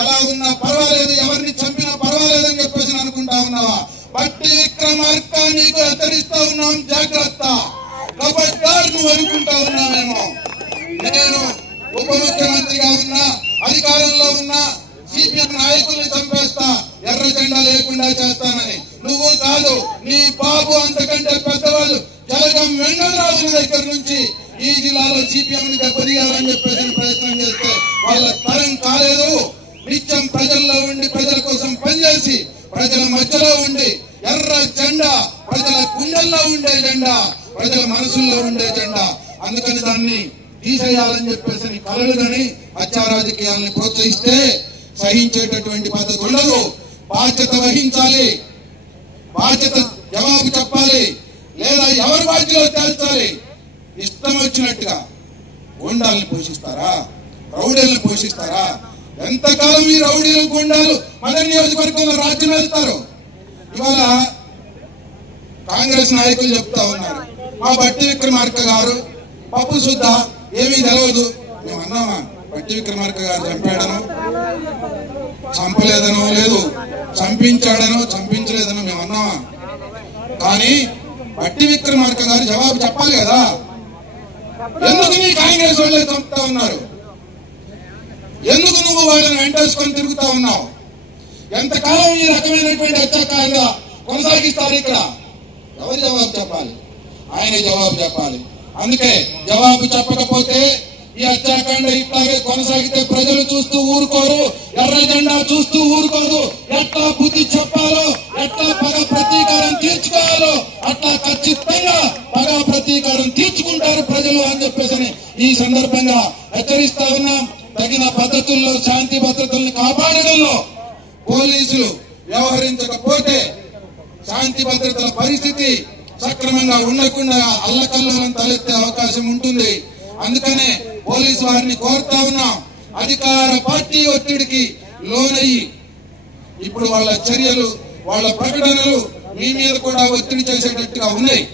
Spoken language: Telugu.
ఎలా ఉన్నా పర్వాలేదు, ఎవరిని చంపినా పర్వాలేదు అని చెప్పేసి అనుకుంటా ఉన్నావా? బట్టి విక్రమార్క నీకు హెచ్చరిస్తా ఉన్నాం, జాగ్రత్త. కబడ్డార్ నువ్వు అనుకుంటా ఉన్నామేమో. నేను ఉప ముఖ్యమంత్రిగా ఉన్నా, అధికారంలో ఉన్నా, సిపిఎం నాయకుల్ని చంపేస్తా, ఎర్ర జెండా లేకుండా చేస్తానని. నువ్వు కాదు, నీ బాబు అంతకంటే పెద్దవాళ్ళు జలగం వెంకటరాజుల దగ్గర నుంచి ఈ జిల్లాలో సిపిఎం ని దెబ్బతీయాలని చెప్పేసి ప్రయత్నం చేస్తే వాళ్ళ తరం కాలేదు. నిత్యం ప్రజల్లో ఉండి, ప్రజల కోసం పనిచేసి, ప్రజల మధ్యలో ఉండి, ఎర్ర జెండా ప్రజల గుండెల్లో ఉండే జెండా, ప్రజల మనసుల్లో ఉండే జెండా. అందుకని దాన్ని తీసేయాలని చెప్పేసి కలలు కానీ హత్యా రాజకీయాలను ప్రోత్సహిస్తే సహించేటటువంటి పద్ధతి ఉండదు. బాధ్యత వహించాలి, బాధ్యత జవాబు చెప్పాలి, లేదా ఎవరి బాధ్యతలో తేల్చాలి. ఇష్టం వచ్చినట్టుగా గుండాలను పోషిస్తారా, రౌడీలను పోషిస్తారా? ఎంతకాలం ఈ రౌడీలు గుండాలు మన నియోజకవర్గంలో రాజ్యం వెళ్తారు? ఇవాళ కాంగ్రెస్ నాయకులు చెప్తా ఉన్నారు, మా బట్టి విక్రమార్క గారు పప్పు శుద్ధ ఏమీ తెలవదు. మేము అన్నామా బట్టి విక్రమార్క గారు చంపాడనో చంపలేదనో, లేదు చంపించాడనో చంపించలేదనో మేము అన్నామా? కానీ బట్టి విక్రమార్క గారు జవాబు చెప్పాలి కదా. ఎందుకు నీ కాంగ్రెస్ వాళ్ళే చంపుతా ఉన్నారు? ఎందుకు నువ్వు వాళ్ళని వెంటేసుకొని తిరుగుతా ఉన్నావు? ఎంతకాలం ఈ రకమైనటువంటి హత్యాకాండ కొనసాగిస్తారు? ఇక్కడ ఎవరు జవాబు చెప్పాలి? ఆయనే జవాబు చెప్పాలి. అందుకే జవాబు చెప్పకపోతే ఈ హత్యాకాండ ఇట్లాగే కొనసాగితే ప్రజలు చూస్తూ ఊరుకోరు, ఎర్ర జెండా చూస్తూ ఊరుకోదు. ఎట్లా బుద్ధి చెప్పాలో, ఎట్లా పగ ప్రతీకారం తీర్చుకోవాలో అట్లా ఖచ్చితంగా పగ ప్రతీకారం తీర్చుకుంటారు ప్రజలు అని చెప్పేసి ఈ సందర్భంగా హెచ్చరిస్తా ఉన్నాం. తగిన పద్ధతుల్లో శాంతి భద్రతలను కాపాడడంలో పోలీసులు వ్యవహరించకపోతే శాంతి భద్రతల పరిస్థితి సక్రమంగా ఉండకుండా అల్లకల్లోలం తలెత్తే అవకాశం ఉంటుంది. అందుకనే పోలీసు వారిని కోరుతా ఉన్నాం, అధికార పార్టీ ఒత్తిడికి లోనయ్యి ఇప్పుడు వాళ్ళ చర్యలు, వాళ్ళ ప్రకటనలు మీ మీద కూడా ఒత్తిడి చేసేటట్టుగా ఉన్నాయి.